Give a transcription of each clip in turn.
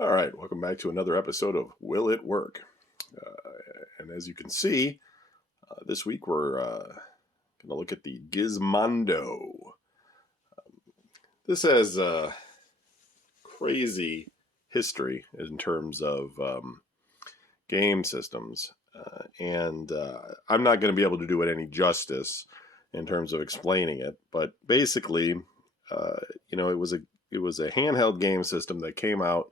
All right, welcome back to another episode of Will It Work? And as you can see, this week we're going to look at the Gizmondo. This has a crazy history in terms of game systems, and I'm not going to be able to do it any justice in terms of explaining it. But basically, it was a handheld game system that came out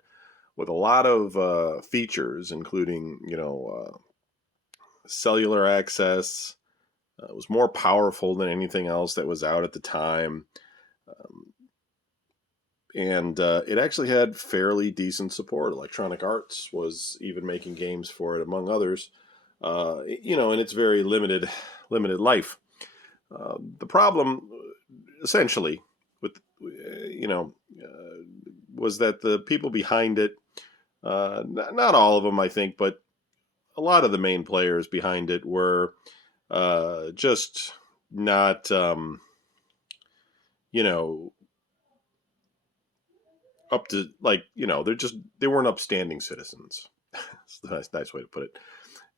with a lot of features, including, cellular access. It was more powerful than anything else that was out at the time. And it actually had fairly decent support. Electronic Arts was even making games for it, among others, in its very limited life. The problem, essentially, with, was that the people behind it, not all of them, I think, but a lot of the main players behind it were just not, up to, they weren't upstanding citizens. That's the nice way to put it.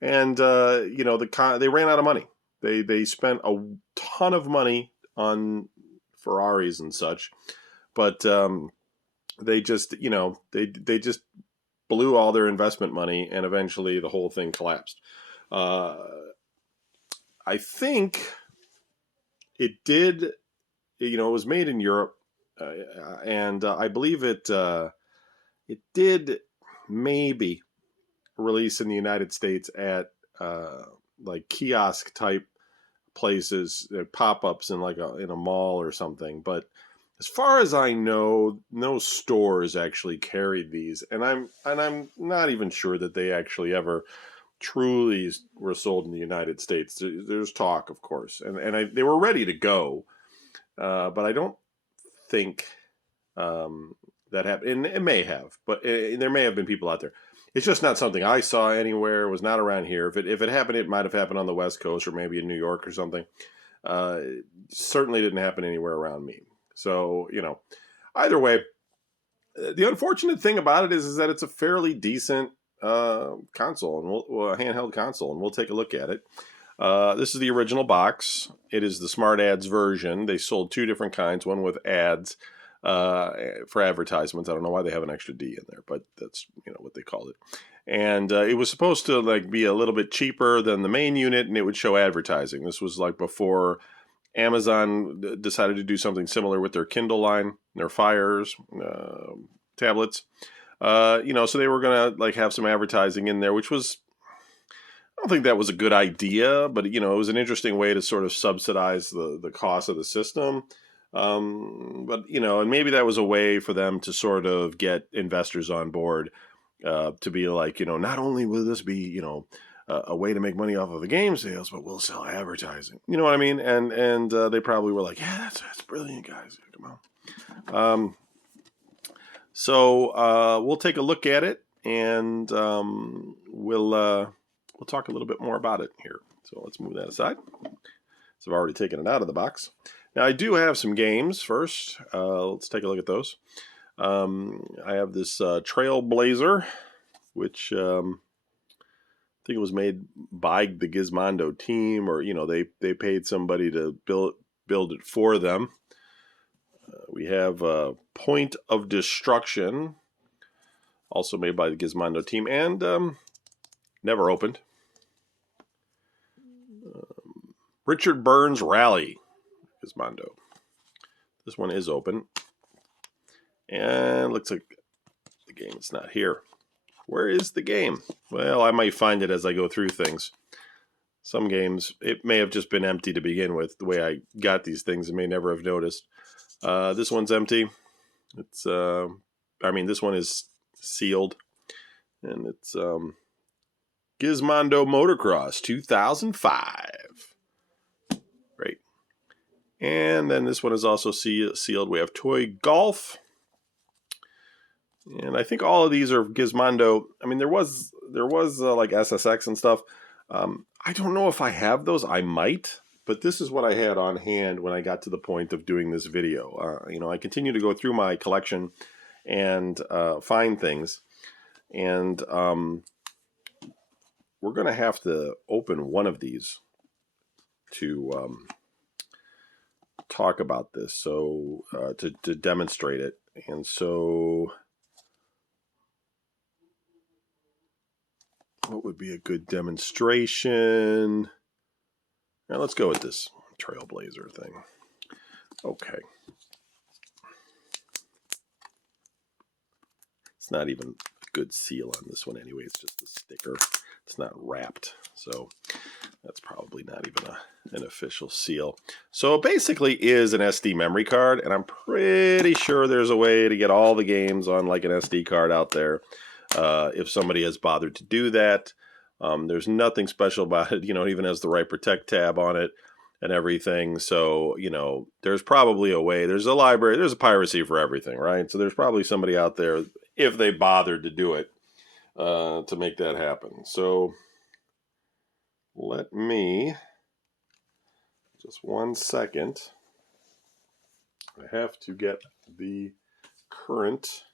And, they ran out of money. They spent a ton of money on Ferraris and such, but they just, they just blew all their investment money, and eventually the whole thing collapsed. I think it did, it was made in Europe, and I believe it did maybe release in the United States at like kiosk type places, pop-ups in in a mall or something. But as far as I know, no stores actually carried these, and I'm not even sure that they actually ever truly were sold in the United States. There's talk, of course, and they were ready to go, but I don't think that happened. And it may have, but there may have been people out there. It's just not something I saw anywhere. It was not around here. If it happened, it might have happened on the West Coast or maybe in New York or something. It certainly didn't happen anywhere around me. So, either way, the unfortunate thing about it is that it's a fairly decent console, and a handheld console, and we'll take a look at it. This is the original box. It is the Smart Ads version. They sold two different kinds, one with ads for advertisements. I don't know why they have an extra D in there, but that's what they called it. And it was supposed to be a little bit cheaper than the main unit, and it would show advertising. This was before Amazon decided to do something similar with their Kindle line, their Fires tablets. So they were gonna have some advertising in there, which was, I don't think that was a good idea, but it was an interesting way to sort of subsidize the cost of the system. But and maybe that was a way for them to sort of get investors on board, to be not only will this be a way to make money off of the game sales, but we'll sell advertising. You know what I mean? And they probably were like, yeah, that's brilliant, guys. Come on. So we'll take a look at it, and we'll talk a little bit more about it here. So let's move that aside. So I've already taken it out of the box. Now I do have some games first. Let's take a look at those. I have this Trailblazer, which I think it was made by the Gizmondo team, or they paid somebody to build it for them. We have Point of Destruction, also made by the Gizmondo team, and never opened. Richard Burns Rally, Gizmondo. This one is open. And looks like the game is not here. Where is the game? Well, I might find it as I go through things. Some games, it may have just been empty to begin with. The way I got these things, I may never have noticed. This one's empty. It's, this one is sealed. And it's Gizmondo Motocross 2005. Great. And then this one is also sealed. We have Toy Golf. And I think all of these are Gizmondo. I mean, there was like SSX and stuff. I don't know if I have those. I might. But this is what I had on hand when I got to the point of doing this video. I continue to go through my collection and find things. And we're going to have to open one of these to talk about this, so to demonstrate it. And so what would be a good demonstration? Now let's go with this Trailblazer thing. Okay. It's not even a good seal on this one anyway. It's just a sticker. It's not wrapped. So that's probably not even an official seal. So it basically is an SD memory card, and I'm pretty sure there's a way to get all the games on like an SD card out there if somebody has bothered to do that. There's nothing special about it. It even has the Write Protect tab on it and everything. So, there's probably a way. There's a library. There's a piracy for everything, right? So there's probably somebody out there, if they bothered to do it, to make that happen. So let me, just 1 second. I have to get the current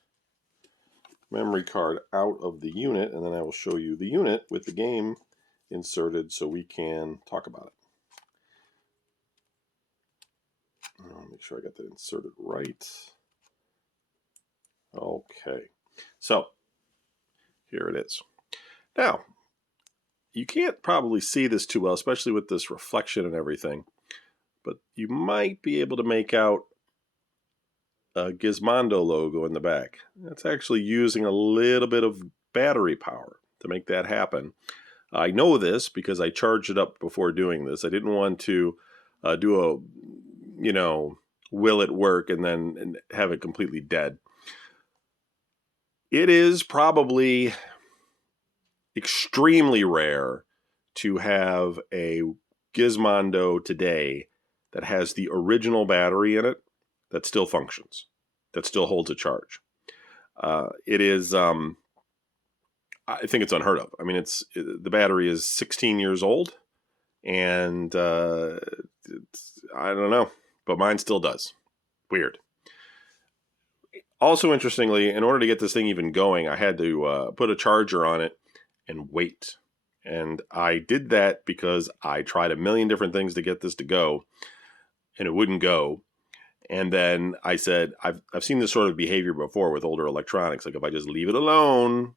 memory card out of the unit, and then I will show you the unit with the game inserted so we can talk about it. I'll make sure I got that inserted right. Okay, so here it is. Now, you can't probably see this too well, especially with this reflection and everything, but you might be able to make out a Gizmondo logo in the back. That's actually using a little bit of battery power to make that happen. I know this because I charged it up before doing this. I didn't want to do a, will it work and then have it completely dead. It is probably extremely rare to have a Gizmondo today that has the original battery in it that still functions, that still holds a charge. It is, I think it's unheard of. I mean, the battery is 16 years old, and I don't know, but mine still does. Weird. Also, interestingly, in order to get this thing even going, I had to put a charger on it and wait. And I did that because I tried a million different things to get this to go, and it wouldn't go. And then I said, I've seen this sort of behavior before with older electronics. Like if I just leave it alone,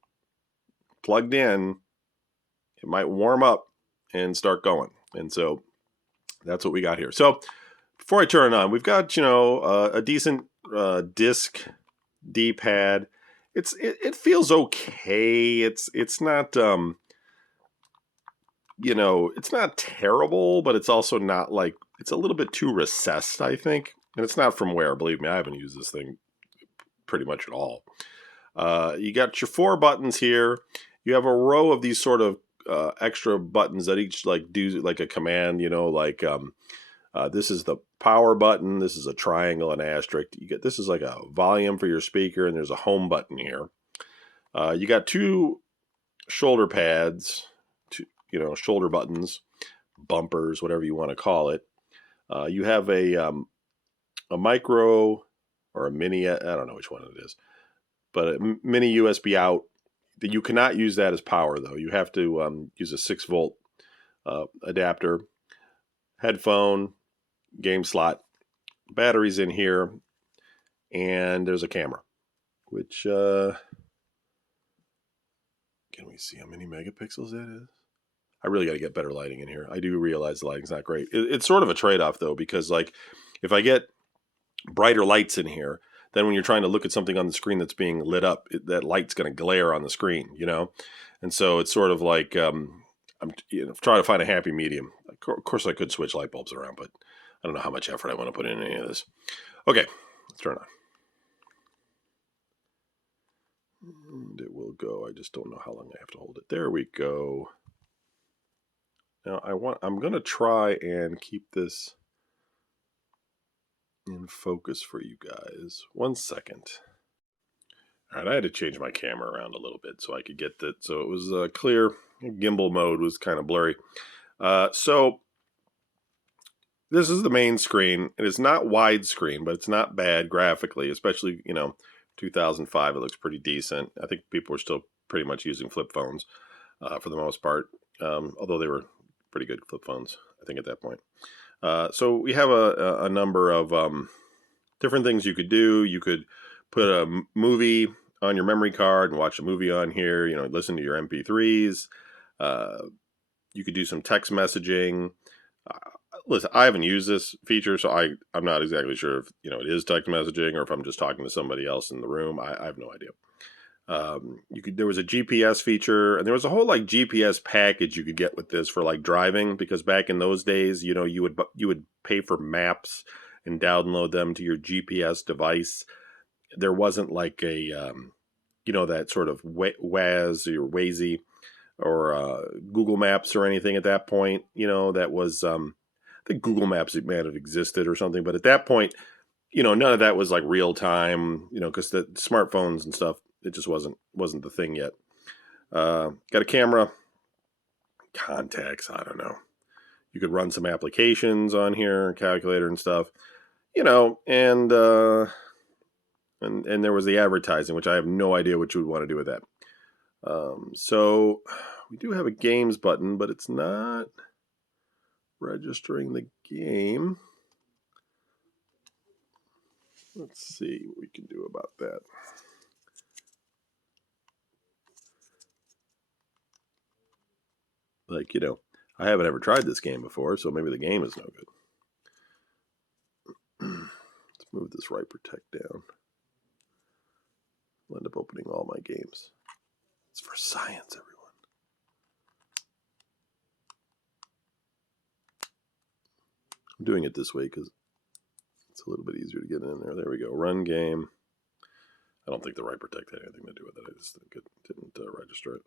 plugged in, it might warm up and start going. And so that's what we got here. So before I turn it on, we've got, a decent disc D-pad. It feels okay. It's not, it's not terrible, but it's also not like, it's a little bit too recessed, I think. And it's not from Wear. Believe me, I haven't used this thing pretty much at all. You got your 4 buttons here. You have a row of these sort of extra buttons that each do like a command. This is the power button. This is a triangle and asterisk. This is like a volume for your speaker, and there's a home button here. You got 2 shoulder pads, shoulder buttons, bumpers, whatever you want to call it. You have a micro or a mini, I don't know which one it is, but a mini USB out. You cannot use that as power, though. You have to use a 6-volt adapter, headphone, game slot, batteries in here, and there's a camera, which, can we see how many megapixels that is? I really got to get better lighting in here. I do realize the lighting's not great. It's sort of a trade-off, though, because if I get brighter lights in here, then when you're trying to look at something on the screen that's being lit up, that light's going to glare on the screen, And so it's sort of like I'm trying to find a happy medium. Of course, I could switch light bulbs around, but I don't know how much effort I want to put in any of this. Okay, let's turn it on. And it will go. I just don't know how long I have to hold it. There we go. Now I'm going to try and keep this in focus for you guys. 1 second. All right, I had to change my camera around a little bit so I could get that. So it was clear. Gimbal mode was kind of blurry. So this is the main screen. It is not widescreen, but it's not bad graphically, especially, 2005. It looks pretty decent. I think people are still pretty much using flip phones for the most part, although they were pretty good flip phones, I think, at that point. So we have a number of different things you could do. You could put a movie on your memory card and watch a movie on here, you know, listen to your MP3s. You could do some text messaging. Listen, I haven't used this feature, so I'm not exactly sure if, you know, it is text messaging or if I'm just talking to somebody else in the room. I have no idea. There was a GPS feature, and there was a whole like GPS package you could get with this for like driving, because back in those days, you know, you would pay for maps and download them to your GPS device. There wasn't like a you know, that sort of Waz or Wazy or Google Maps or anything at that point. You know, that was I think Google Maps, it may have existed or something, but at that point, you know, none of that was like real time. You know, because the smartphones and stuff, it just wasn't the thing yet. Got a camera, contacts. I don't know. You could run some applications on here, calculator and stuff. You know, and there was the advertising, which I have no idea what you would want to do with that. So we do have a games button, but it's not registering the game. Let's see what we can do about that. Like, you know, I haven't ever tried this game before, so maybe the game is no good. Let's move this right protect down. I'll end up opening all my games. It's for science, everyone. I'm doing it this way because it's a little bit easier to get in there. There we go. Run game. I don't think the right protect had anything to do with it. I just think it didn't register it.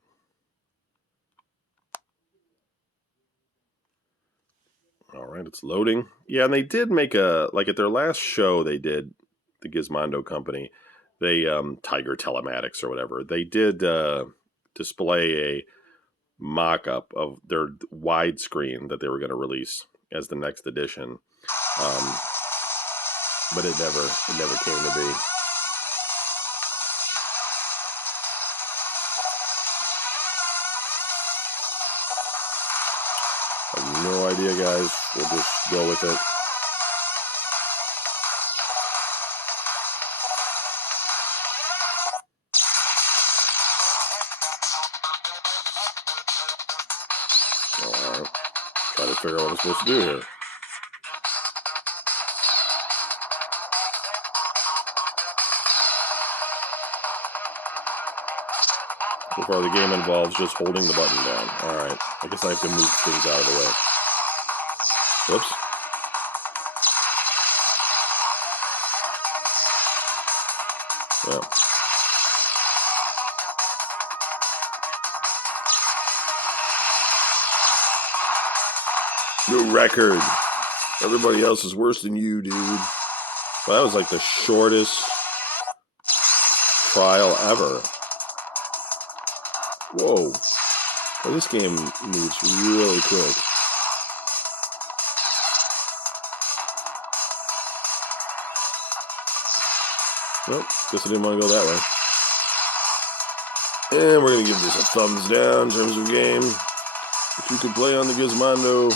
All right, it's loading. Yeah, and they did make like at their last show they did, the Gizmondo company, they Tiger Telematics or whatever, they did display a mock-up of their widescreen that they were going to release as the next edition, but it never came to be. I have no idea, guys. We'll just go with it. Alright. Try to figure out what I'm supposed to do here. So far, the game involves just holding the button down. Alright. I guess I have to move things out of the way. Whoops. Yeah. New record. Everybody else is worse than you, dude. Well, that was like the shortest trial ever. Whoa. Well, this game moves really quick. Well, guess I didn't want to go that way. And we're going to give this a thumbs down in terms of game, which you could play on the Gizmondo.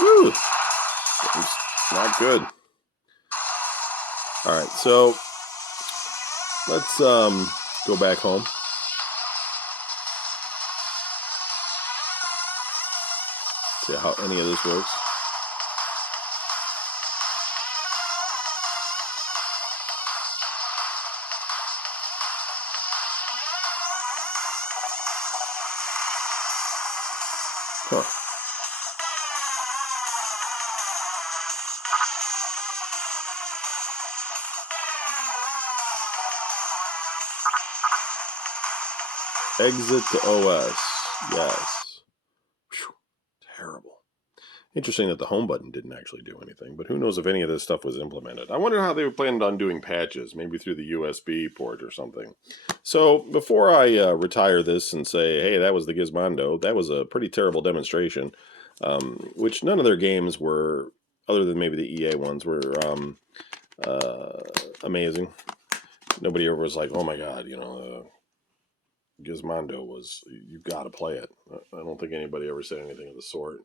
Woo! It's not good. Alright, so let's go back home. See how any of this works. Huh. Exit to OS. Yes. Whew. Terrible. Interesting that the home button didn't actually do anything, but who knows if any of this stuff was implemented. I wonder how they were planning on doing patches, maybe through the USB port or something. So before I retire this and say, hey, that was the Gizmondo, that was a pretty terrible demonstration, which none of their games were, other than maybe the EA ones, were amazing. Nobody ever was like, oh my god, you know, Gizmondo was, you've got to play it. I don't think anybody ever said anything of the sort.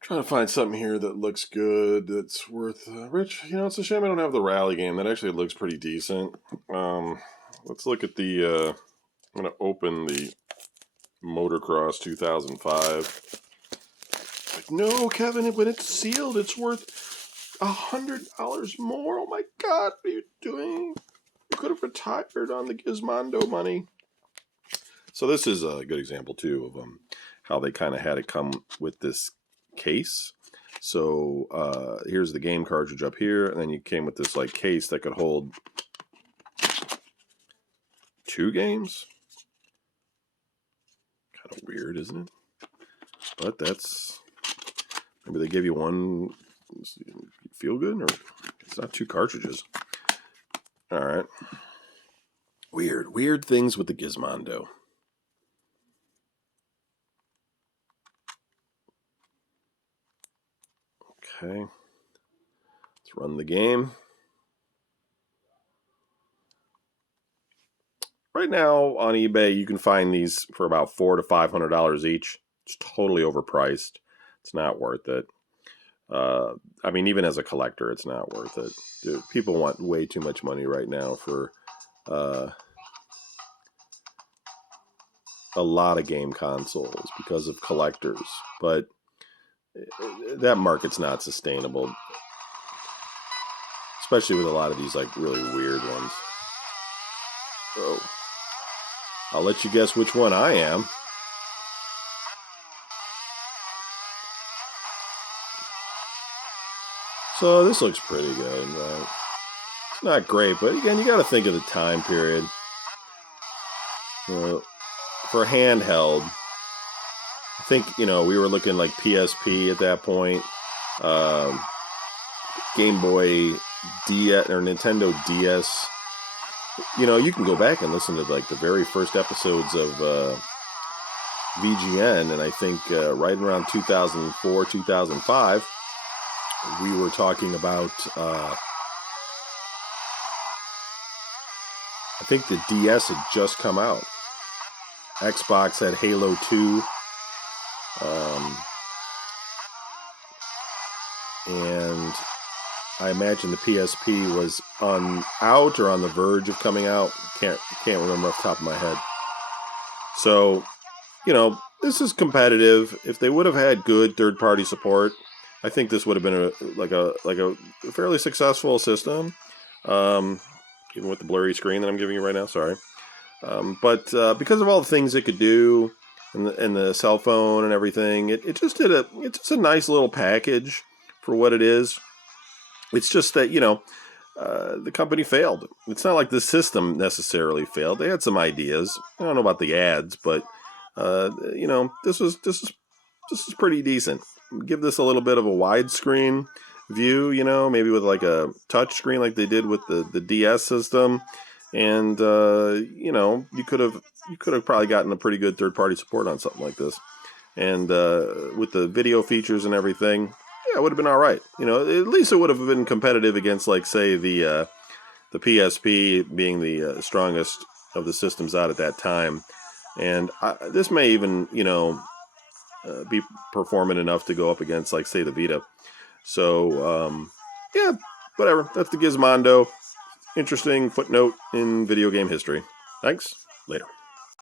Trying to find something here that looks good, that's worth... Rich, you know, it's a shame I don't have the rally game. That actually looks pretty decent. Let's look at the... I'm going to open the Motocross 2005. Like, no, Kevin, when it's sealed, it's worth $100 more. Oh my god, what are you doing? You could have retired on the Gizmondo money. So this is a good example, too, of how they kind of had it come with this case. So here's the game cartridge up here, and then you came with this like case that could hold 2 games. Kind of weird, isn't it? But that's... Maybe they give you one... Feel good? Or it's not 2 cartridges. Alright. Weird things with the Gizmondo. Okay, let's run the game. Right now on eBay, you can find these for about $400 to $500 each. It's totally overpriced. It's not worth it. I mean, even as a collector, it's not worth it. Dude, people want way too much money right now for a lot of game consoles because of collectors. But that market's not sustainable, especially with a lot of these like really weird ones. Oh, I'll let you guess which one I am. So this looks pretty good, right? It's not great, but again, you got to think of the time period. For handheld, I think, you know, we were looking like PSP at that point, Game Boy DS or Nintendo DS. You know, you can go back and listen to like the very first episodes of VGN, and I think right around 2004, 2005, we were talking about, I think the DS had just come out. Xbox had Halo 2. And I imagine the PSP was out or on the verge of coming out. Can't remember off the top of my head. So, you know, this is competitive. If they would have had good third-party support, I think this would have been a fairly successful system. Even with the blurry screen that I'm giving you right now, sorry. But because of all the things it could do, and the cell phone and everything, it's just a nice little package for what it is. It's just that, you know, the company failed. It's not like the system necessarily failed. They had some ideas. I don't know about the ads, but you know, this is pretty decent. Give this a little bit of a widescreen view, you know, maybe with like a touch screen like they did with the DS system. And you know, you could have probably gotten a pretty good third-party support on something like this. And with the video features and everything, yeah, it would have been all right. You know, at least it would have been competitive against, like, say, the PSP being the strongest of the systems out at that time. And this may even, you know, be performant enough to go up against, like, say, the Vita. So, yeah, whatever. That's the Gizmondo. Interesting footnote in video game history. Thanks. Later.